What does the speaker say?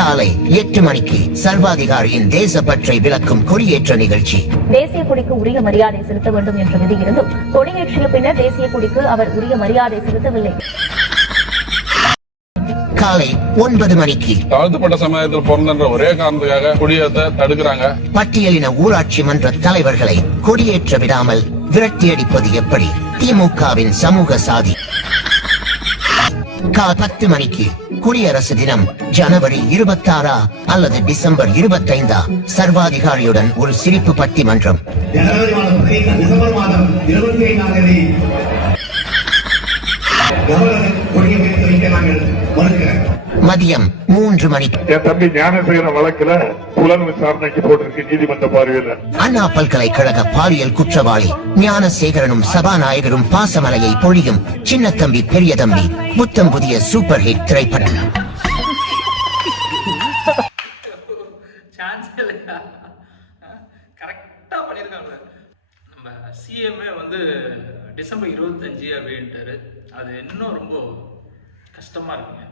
காலை 8 மணிக்கு சர்வாதிகாரியின் தேசப்பற்றை விளக்கும் கொடியேற்ற நிகழ்ச்சி. தேசிய கொடிக்கு உரிய மரியாதை செலுத்த வேண்டும் என்ற விதி இருந்தும் கொடியேற்றிய பின்னர் தேசிய கொடிக்கு அவர் உரிய மரியாதை செலுத்தவில்லை. காலை 9 மணிக்கு தாழ்த்தப்பட்ட சமுதாயத்தில் பிறந்த ஒரே காரணத்துக்காக கொடியேற்ற தடுக்கிறாங்க. பட்டியலின ஊராட்சி மன்ற தலைவர்களை கொடியேற்ற விடாமல் விரட்டியடிப்பது எப்படி? திமுகவின் சமூக சாதி. 10 மணிக்கு குடியரசு தினம் ஜனவரி 26 அல்லது டிசம்பர் 25 சர்வாதிகாரியுடன் ஒரு சிரிப்பு பட்டிமன்றம். டிசம்பர் மாதம் 25ஆம் தேதி மதியம் 3 மணிக்கு என் தம்பி ஞானசேகரன் வழக்குல புலன் விசாரணைக்கு போட்டிருக்கு நீதிமன்ற பார்வையில். அண்ணா பல்கலைக்கழக பாலியல் குற்றவாளி ஞானசேகரனும் சபாநாயகரும் பாசமலையை பொழியும் சின்ன தம்பி பெரிய தம்பி புத்தம் புதிய சூப்பர் ஹிட் திரைப்படம். சிஎம்ஏ டிசம்பர் 25 அப்படின்ட்டாரு. அது இன்னும் ரொம்ப கஷ்டமா இருக்குங்க.